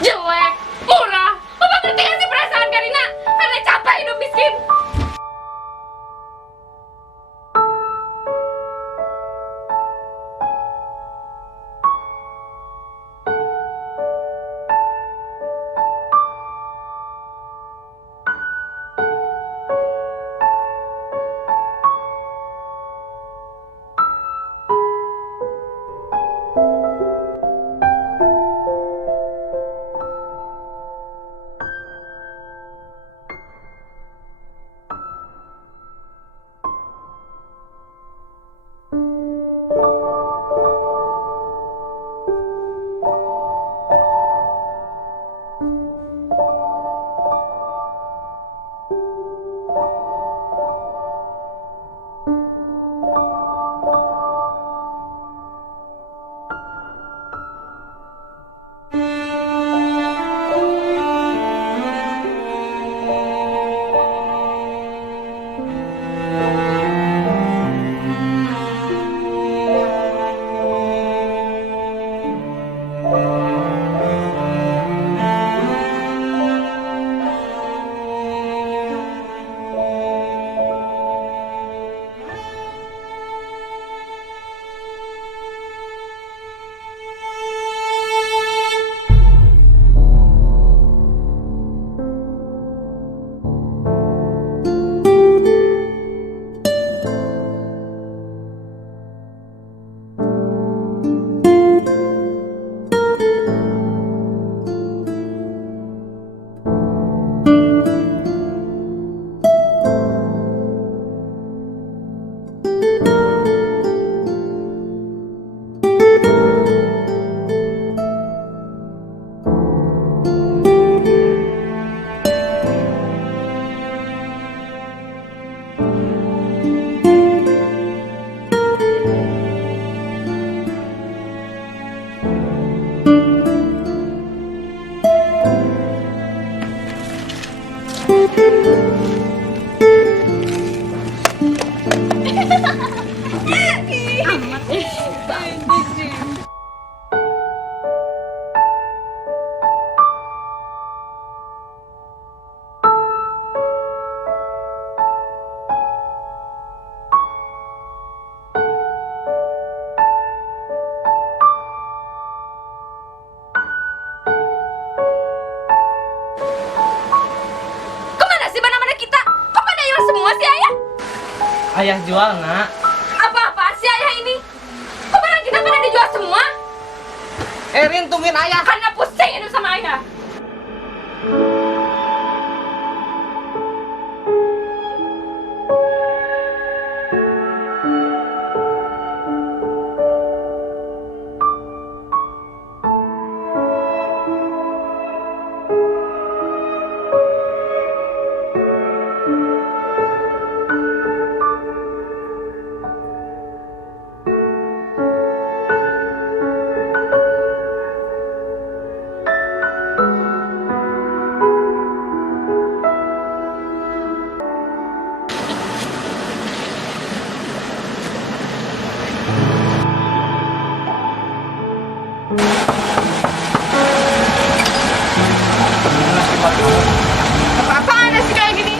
Jelek, murah. Papa ngerti gak sih perasaan Karina? Karena capek hidup miskin. Kemana sih mana-mana kita? Kok pada hilang semua sih ayah? Ayah jual, Nak. Apa-apaan sih ayah ini? Kok barang kita pada dijual semua? Erin, tungguin ayah. Karena pusing hidup sama ayah. Apa-apaan sih kayak gini?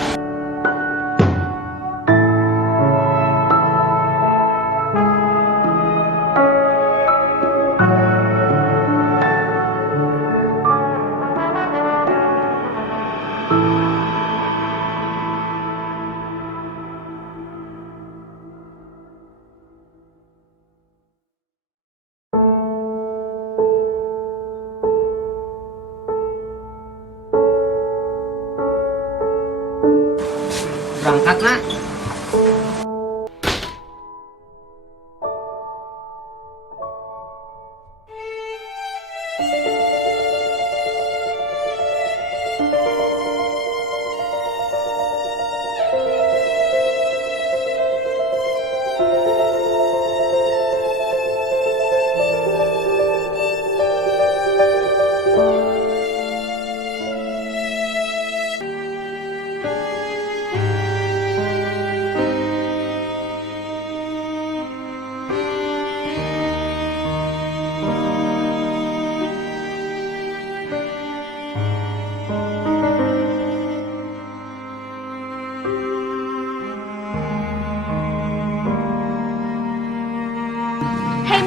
Berangkat, Nak.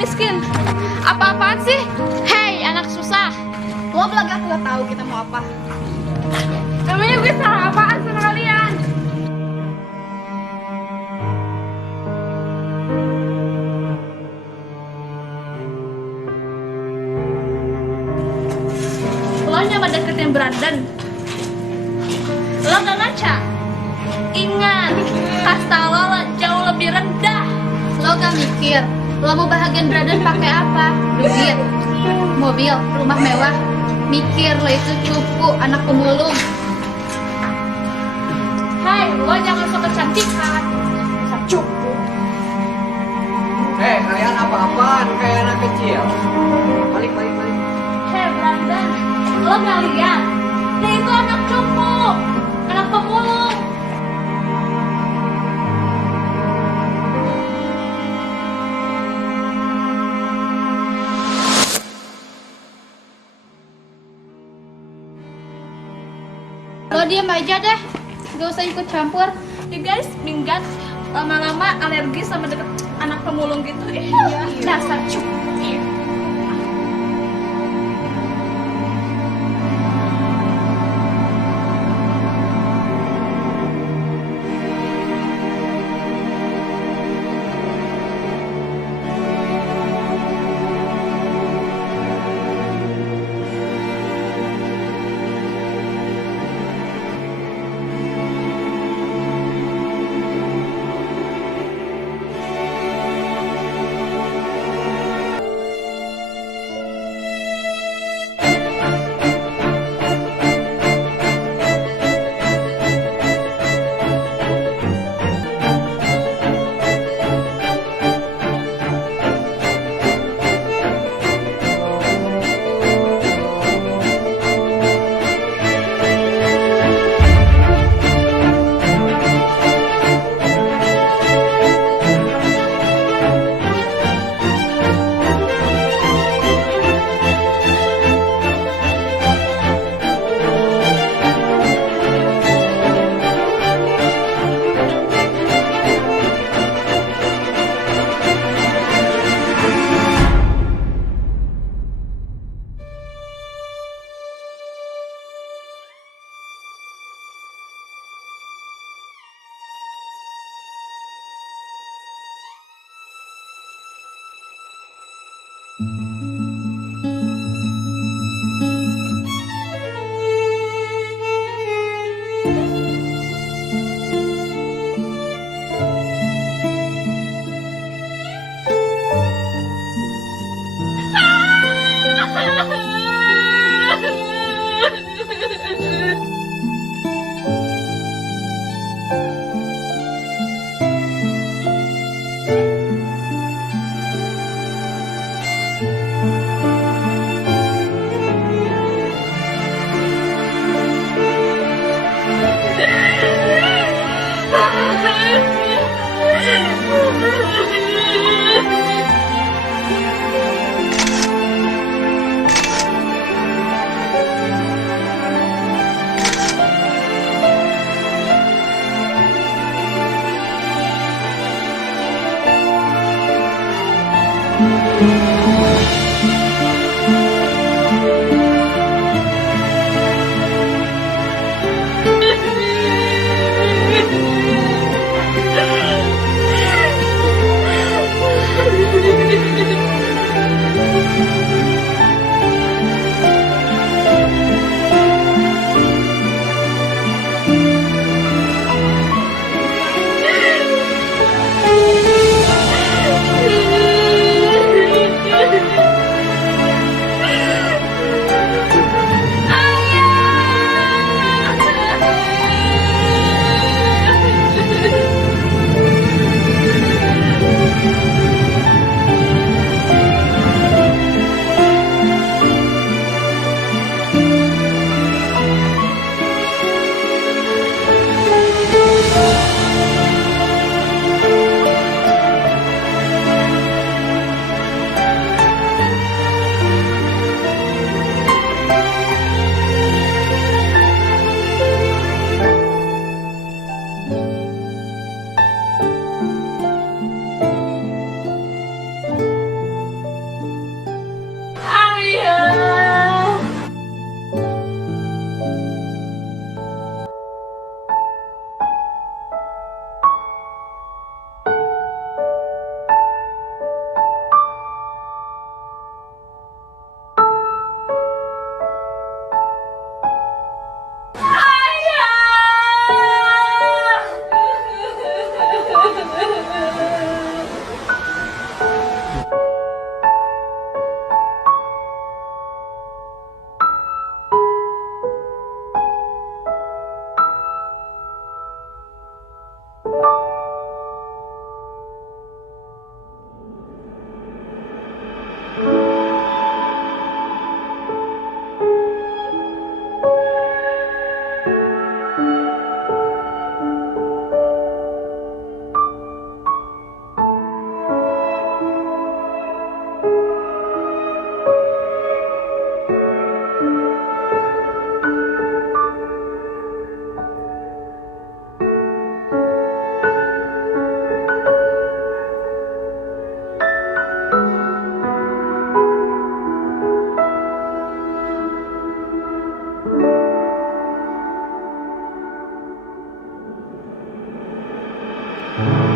miskin. Apa-apaan sih? Hei, anak susah. Lo belum aku gak tahu kita mau apa. Namanya gue salah apaan sama kalian? Lo nyoba deketin Brandon. Lo gak ngaca. Ingat, kasta lo jauh lebih rendah. Lo gak mikir, lo mau bahagian Brandon pakai apa? Duit, mobil, rumah mewah. Mikir lo itu cupu, anak pemulung. Hai, lo jangan sok kecantikan. Cupu. Hei, kalian apa-apaan kayak anak kecil? Balik. Hei Brandon, lo gak lihat? Dia itu anak cupu, anak pemulung. Lo diem aja deh, gak usah ikut campur. Ya guys, minggat lama-lama alergi sama deket anak pemulung gitu. Dasar cupu. Bye.